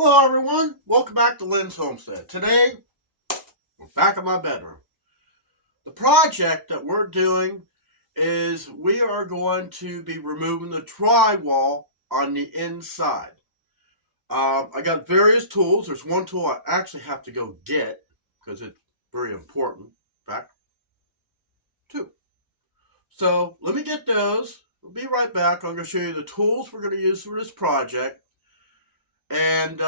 Hello everyone, welcome back to Lynn's Homestead. Today, we're back in my bedroom. The project that we're doing is we are going to be removing the drywall on the inside. I got various tools. There's one tool I actually have to go get because it's very important. In fact, two. So let me get those. We'll be right back. I'm going to show you the tools we're going to use for this project. And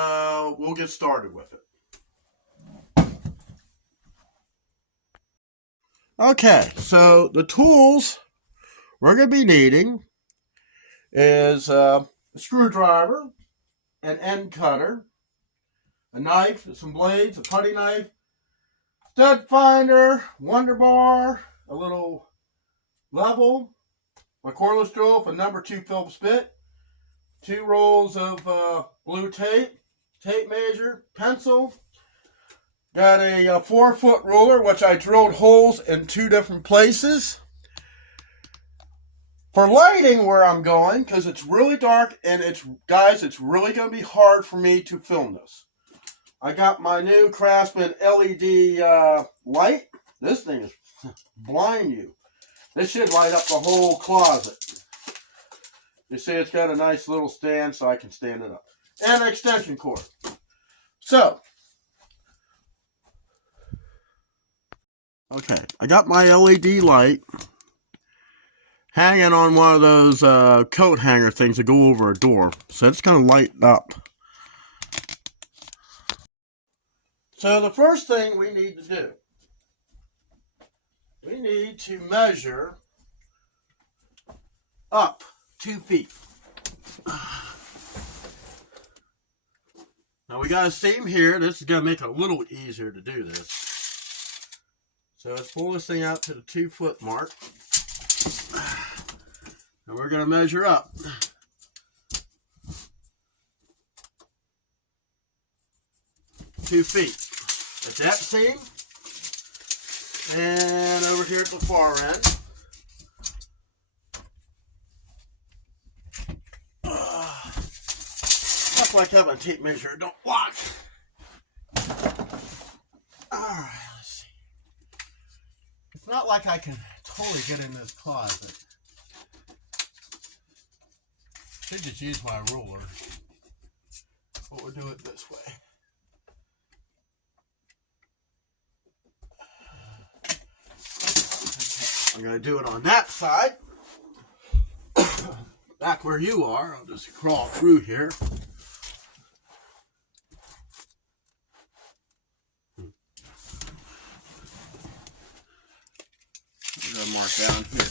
we'll get started with it. Okay, so the tools we're going to be needing is a screwdriver, an end cutter, a knife, some blades, a putty knife, stud finder, wonder bar, a little level, my cordless drill for number 2 Phillips bit, 2 rolls of blue tape, tape measure, pencil. Got a 4-foot ruler, which I drilled holes in 2 different places. For lighting where I'm going, because it's really dark and it's really going to be hard for me to film this. I got my new Craftsman LED light. This thing is blind you. This should light up the whole closet. You see it's got a nice little stand so I can stand it up. And an extension cord. So, okay, I got my LED light hanging on one of those coat hanger things that go over a door. So it's going to light up. So the first thing we need to do, we need to measure up 2 feet. Now we got a seam here. This is going to make it a little easier to do this. So let's pull this thing out to the 2-foot mark. And we're going to measure up. Two feet at that seam. And over here at the far end. Like having a tape measure, don't lock. Alright, let's see. It's not like I can totally get in this closet. Should just use my ruler. But we'll do it this way. Okay, I'm going to do it on that side. Back where you are, I'll just crawl through here. Mark down here.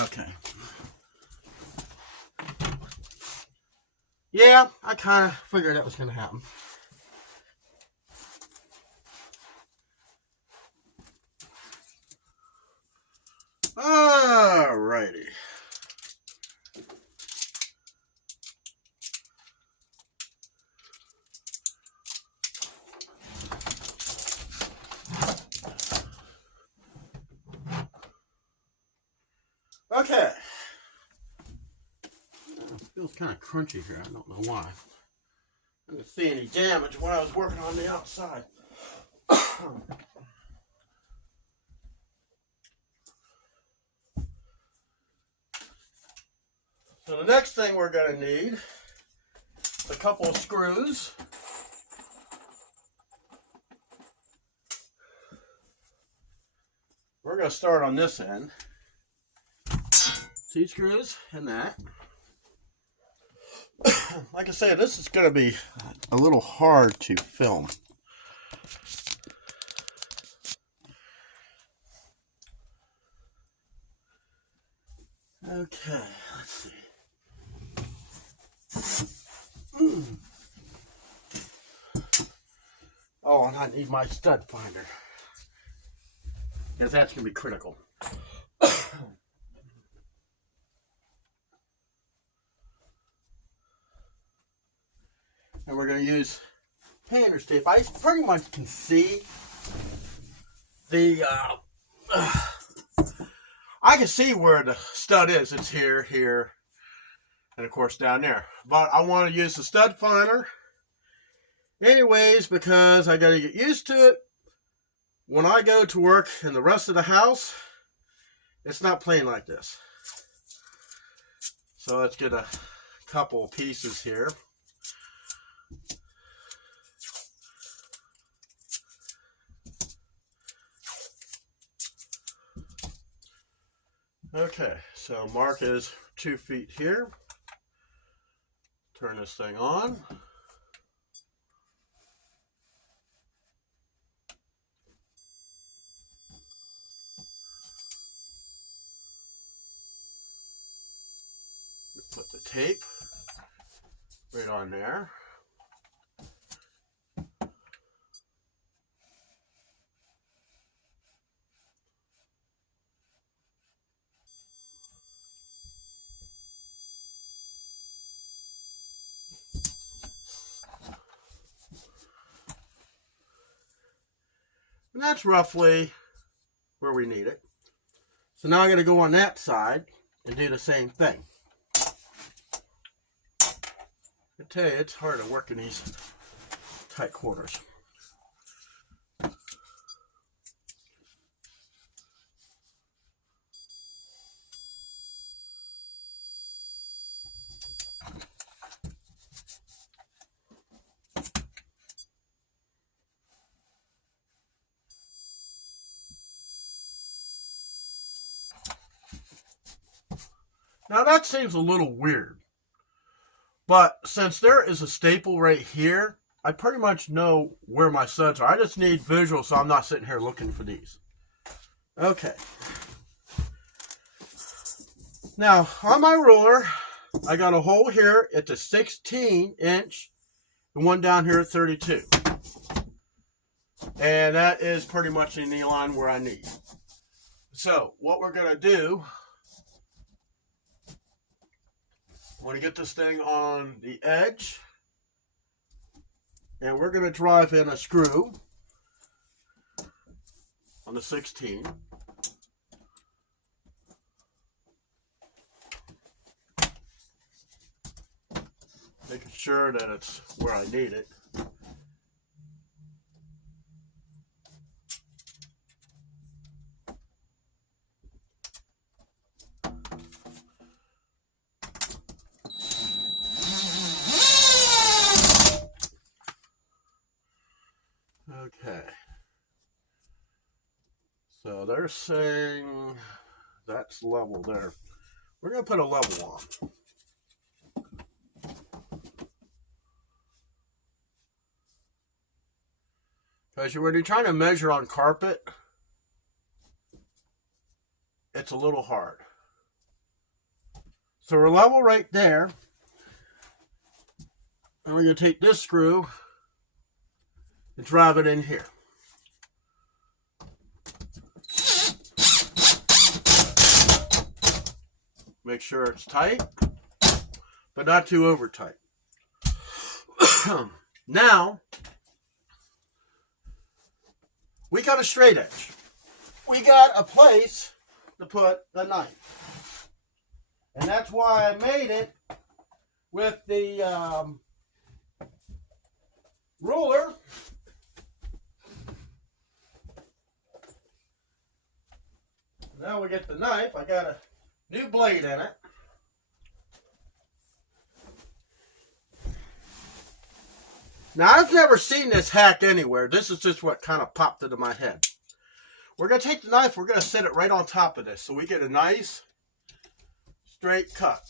Okay. Yeah, I kind of figured that was going to happen. Alrighty. Okay. It feels kind of crunchy here. I don't know why. I didn't see any damage when I was working on the outside. So the next thing we're going to need is a couple of screws. We're going to start on this end. 2 screws and that. Like I said, this is going to be a little hard to film. Okay, let's see. Oh, and I need my stud finder, because that's going to be critical. And we're going to use painter's tape. I pretty much can see the I can see where the stud is. It's here, here, and of course down there. But I want to use the stud finder anyways because I got to get used to it. When I go to work in the rest of the house, it's not playing like this. So let's get a couple pieces here. Okay, so mark is 2 feet here. Turn this thing on. Put the tape right on there. And that's roughly where we need it. So now I'm going to go on that side and do the same thing. I tell you, it's hard to work in these tight quarters. Now that seems a little weird, but since there is a staple right here, I pretty much know where my studs are. I just need visual so I'm not sitting here looking for these. Okay. Now on my ruler, I got a hole here at the 16-inch and one down here at 32. And that is pretty much in the line where I need. So what we're going to do, I want to get this thing on the edge, and we're going to drive in a screw on the 16. Making sure that it's where I need it. Okay, so they're saying that's level there. We're going to put a level on. Because when you're trying to measure on carpet, it's a little hard. So we're level right there. And we're going to take this screw and drive it in here. Make sure it's tight, but not too over tight. Now, we got a straight edge. We got a place to put the knife. And that's why I made it with the ruler. Now we get the knife. I got a new blade in it. Now, I've never seen this hack anywhere. This is just what kind of popped into my head. We're going to take the knife. We're going to set it right on top of this so we get a nice straight cut.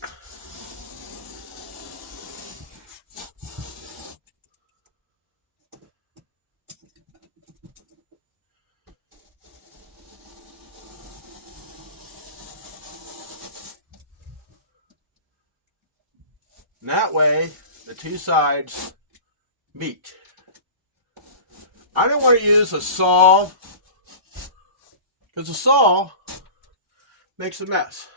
And that way, the two sides meet. I don't want to use a saw because the saw makes a mess.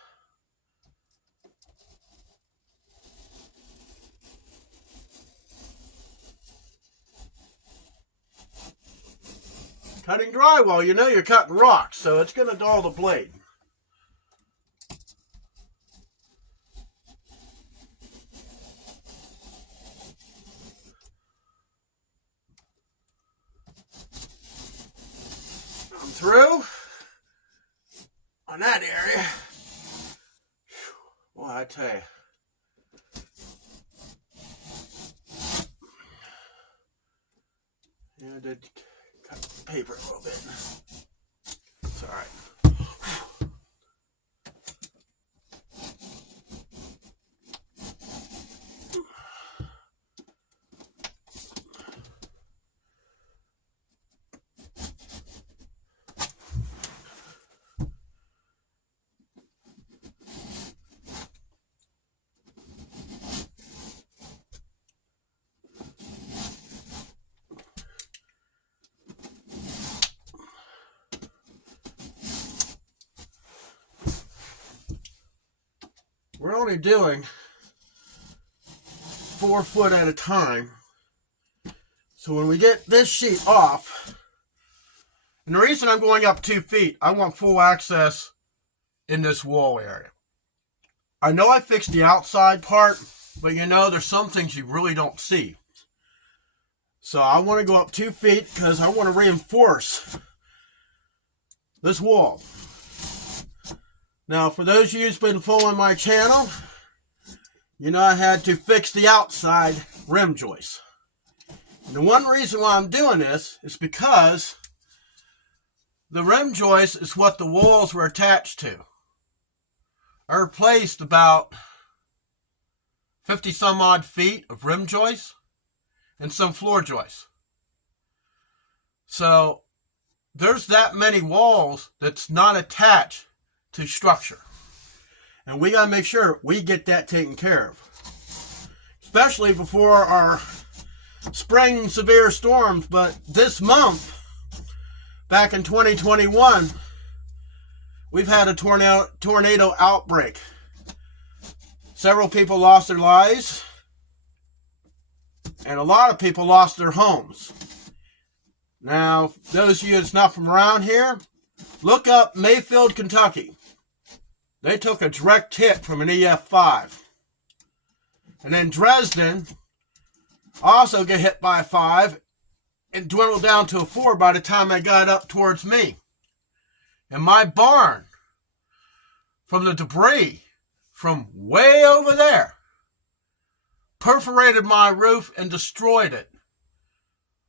Cutting drywall, you know you're cutting rocks, so it's going to dull the blade. through on that area. Well, I tell you. Yeah, I did cut the paper a little bit. It's all right. We're only doing 4 foot at a time. So when we get this sheet off, and the reason I'm going up 2 feet, I want full access in this wall area. I know I fixed the outside part, but you know, there's some things you really don't see. So I want to go up 2 feet because I want to reinforce this wall. Now, for those of you who's been following my channel, you know I had to fix the outside rim joist. And the one reason why I'm doing this is because the rim joist is what the walls were attached to. I replaced about 50 some odd feet of rim joist and some floor joists. So there's that many walls that's not attached to structure, and we got to make sure we get that taken care of, especially before our spring severe storms. But this month, back in 2021, we've had a tornado outbreak. Several people lost their lives, and a lot of people lost their homes. Now, those of you that's not from around here, look up Mayfield, Kentucky. They took a direct hit from an EF5. And then Dresden also got hit by a 5 and dwindled down to a 4 by the time they got up towards me. And my barn, from the debris from way over there, perforated my roof and destroyed it.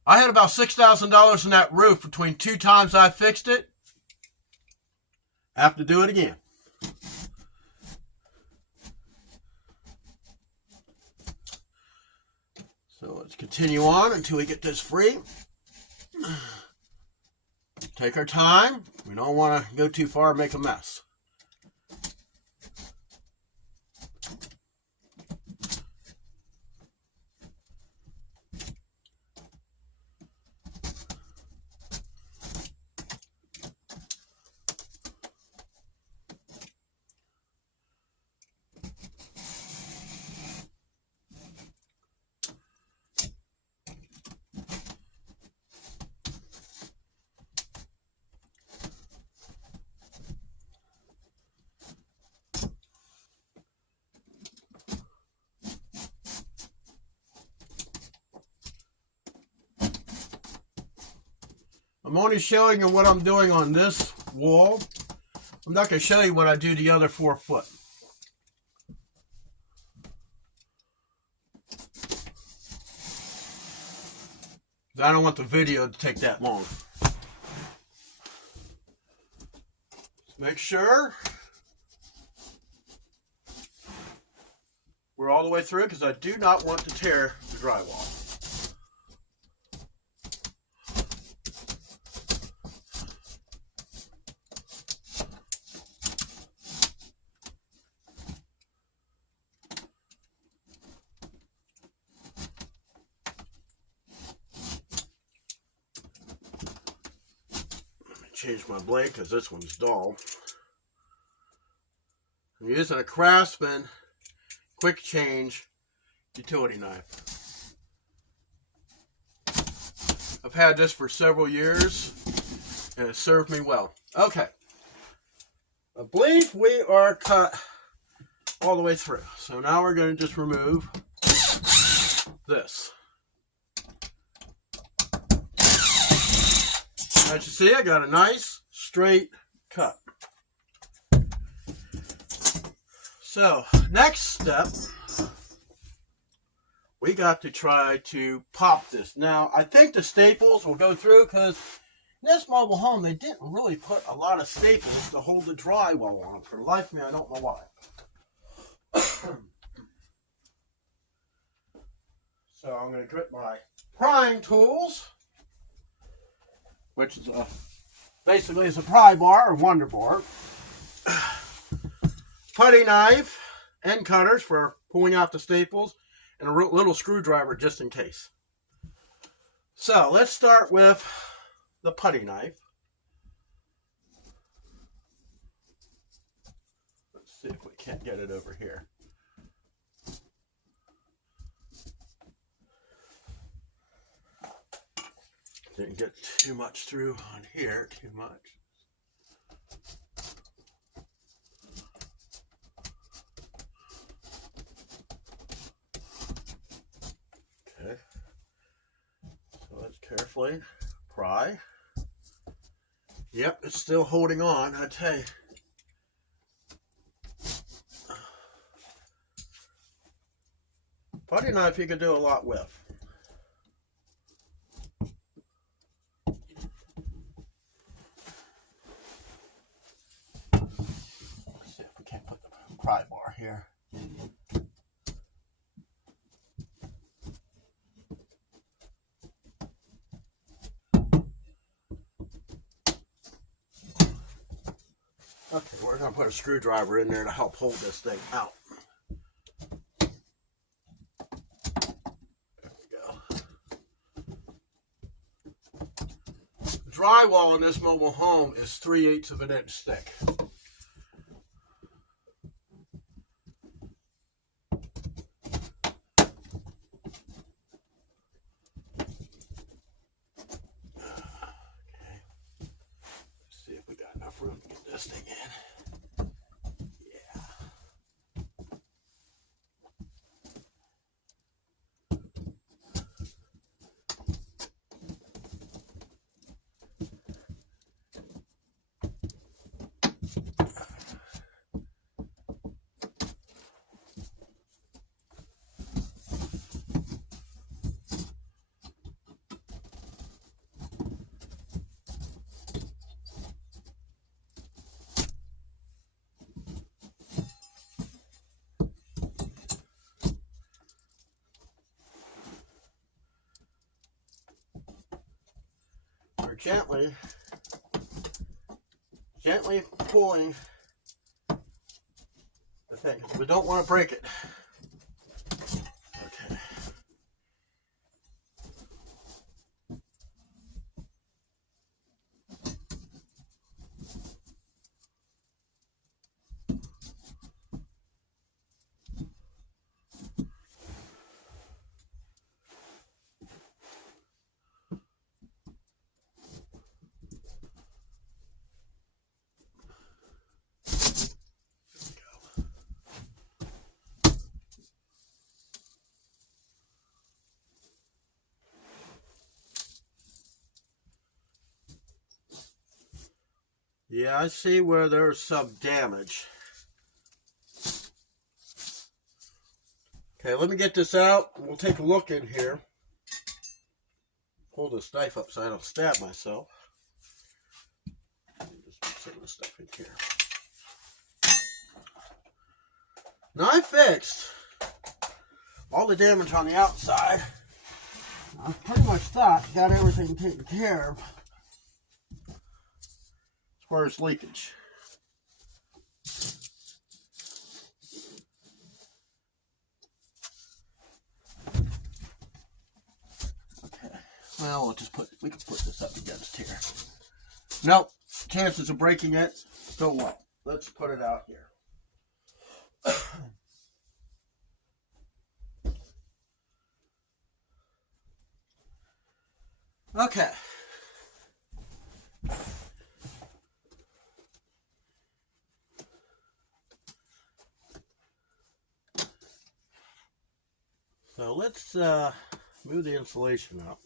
I had about $6,000 in that roof between 2 times I fixed it. I have to do it again. So let's continue on until we get this free. Take our time. We don't want to go too far and make a mess. I'm only showing you what I'm doing on this wall. I'm not going to show you what I do the other 4 foot. I don't want the video to take that long. Let's make sure we're all the way through, because I do not want to tear the drywall. Change my blade because this one's dull. I'm using a Craftsman quick change utility knife. I've had this for several years and it served me well. Okay, I believe we are cut all the way through. So now we're going to just remove this. As you see, I got a nice straight cut. So, next step, we got to try to pop this. Now, I think the staples will go through because this mobile home, they didn't really put a lot of staples to hold the drywall on. For the life of me, I don't know why. So I'm going to grip my prying tools, which is basically is a pry bar or wonder bar, putty knife, end cutters for pulling out the staples, and a little screwdriver just in case. So let's start with the putty knife. Let's see if we can't get it over here. Didn't get too much through on here, too much. Okay. So let's carefully pry. Yep, it's still holding on, I tell you. Putty knife you can do a lot with. Let's see if we can't put the pry bar here. Okay, we're going to put a screwdriver in there to help hold this thing out. There we go. Drywall in this mobile home is 3/8 of an inch thick. Room to get this thing in. Yeah. Gently pulling the thing. We don't want to break it. Okay. Yeah, I see where there's some damage. Okay, let me get this out. We'll take a look in here. Hold this knife up so I don't stab myself. Just put some of the stuff in here. Now I fixed all the damage on the outside. I pretty much thought got everything taken care of as far as leakage. Okay, well, we can put this up against here. Nope, chances of breaking it still low. Let's put it out here. Okay. So let's move the insulation up.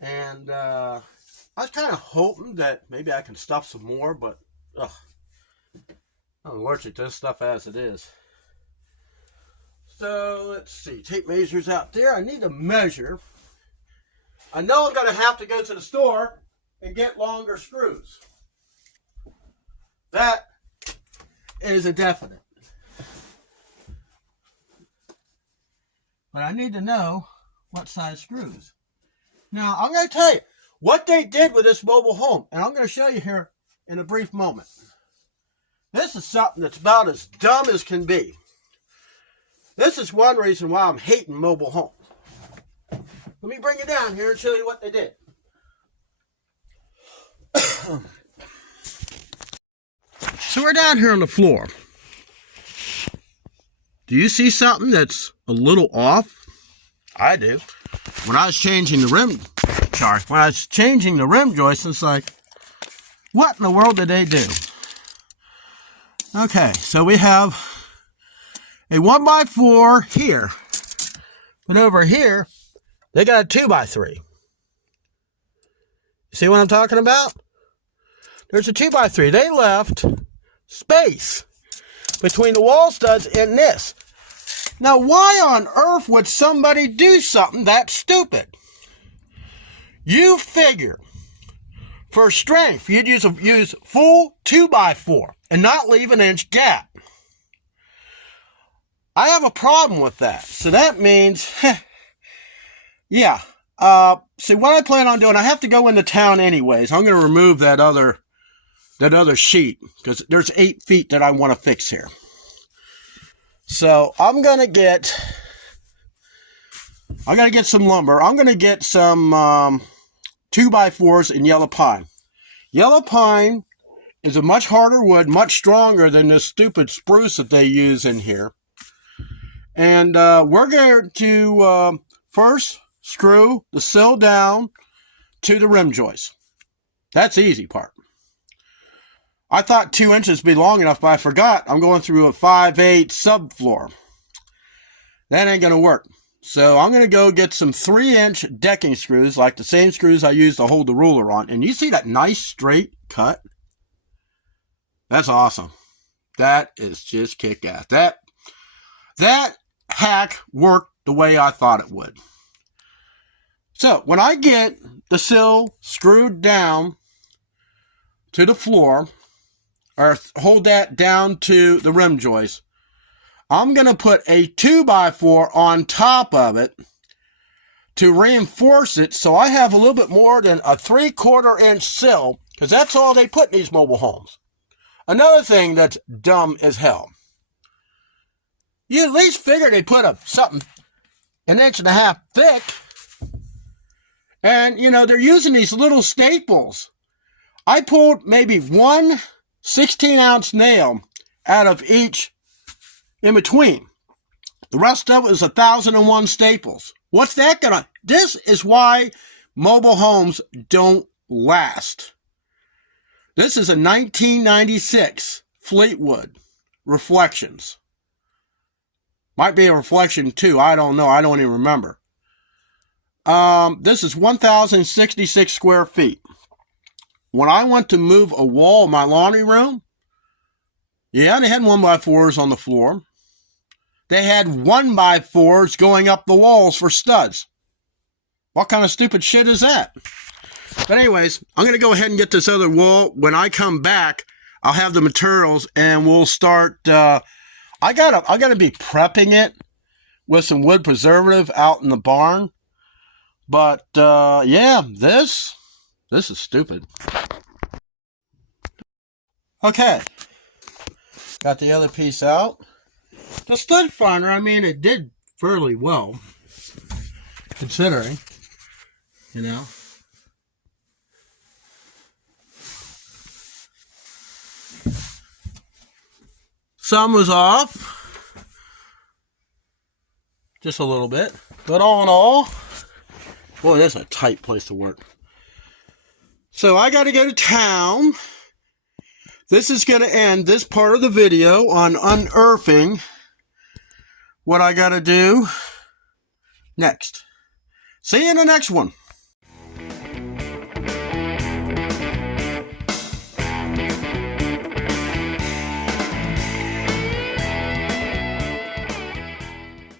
And I was kind of hoping that maybe I can stuff some more, but ugh, I'm allergic to this stuff as it is. So let's see, tape measures out there. I need to measure. I know I'm going to have to go to the store and get longer screws. That is a definite. But I need to know what size screws. Now, I'm going to tell you what they did with this mobile home, and I'm going to show you here in a brief moment. This is something that's about as dumb as can be. This is one reason why I'm hating mobile homes. Let me bring it down here and show you what they did. So we're down here on the floor. Do you see something that's a little off? I do. When I was changing the rim joist, it's like, what in the world did they do? Okay, so we have a 1x4 here. But over here, they got a 2x3. You see what I'm talking about? There's a 2x3. They left space between the wall studs and this. Now, why on earth would somebody do something that stupid? You figure, for strength, you'd use full 2x4 and not leave an inch gap. I have a problem with that. So that means, yeah. See, what I plan on doing, I have to go into town anyways. I'm going to remove that other sheet because there's 8 feet that I want to fix here. So I'm going to get some lumber. I'm going to get some 2x4s in yellow pine. Yellow pine is a much harder wood, much stronger than this stupid spruce that they use in here. And we're going to first screw the sill down to the rim joist. That's the easy part. I thought 2 inches would be long enough, but I forgot. I'm going through a 5/8 subfloor. That ain't going to work. So I'm going to go get some 3-inch decking screws, like the same screws I used to hold the ruler on. And you see that nice straight cut? That's awesome. That is just kick-ass. That hack worked the way I thought it would. So when I get the sill screwed down to the floor, or hold that down to the rim joist, I'm going to put a 2x4 on top of it to reinforce it so I have a little bit more than a 3/4 inch sill, because that's all they put in these mobile homes. Another thing that's dumb as hell. You at least figure they put something 1.5 inches thick. And, you know, they're using these little staples. I pulled maybe one 16-ounce nail out of each in between. The rest of it is 1,001 staples. What's that gonna? This is why mobile homes don't last. This is a 1996 Fleetwood Reflections. Might be a Reflection 2. I don't know. I don't even remember. This is 1,066 square feet. When I went to move a wall in my laundry room, yeah, they had 1x4s on the floor. They had 1x4s going up the walls for studs. What kind of stupid shit is that? But anyways, I'm going to go ahead and get this other wall. When I come back, I'll have the materials and we'll start. I gotta be prepping it with some wood preservative out in the barn. But yeah, this is stupid. Okay, got the other piece out. The stud finder, I mean, it did fairly well, considering, you know. Some was off, just a little bit, but all in all, boy, that's a tight place to work. So I got to go to town. This is going to end this part of the video on unearthing what I got to do next. See you in the next one.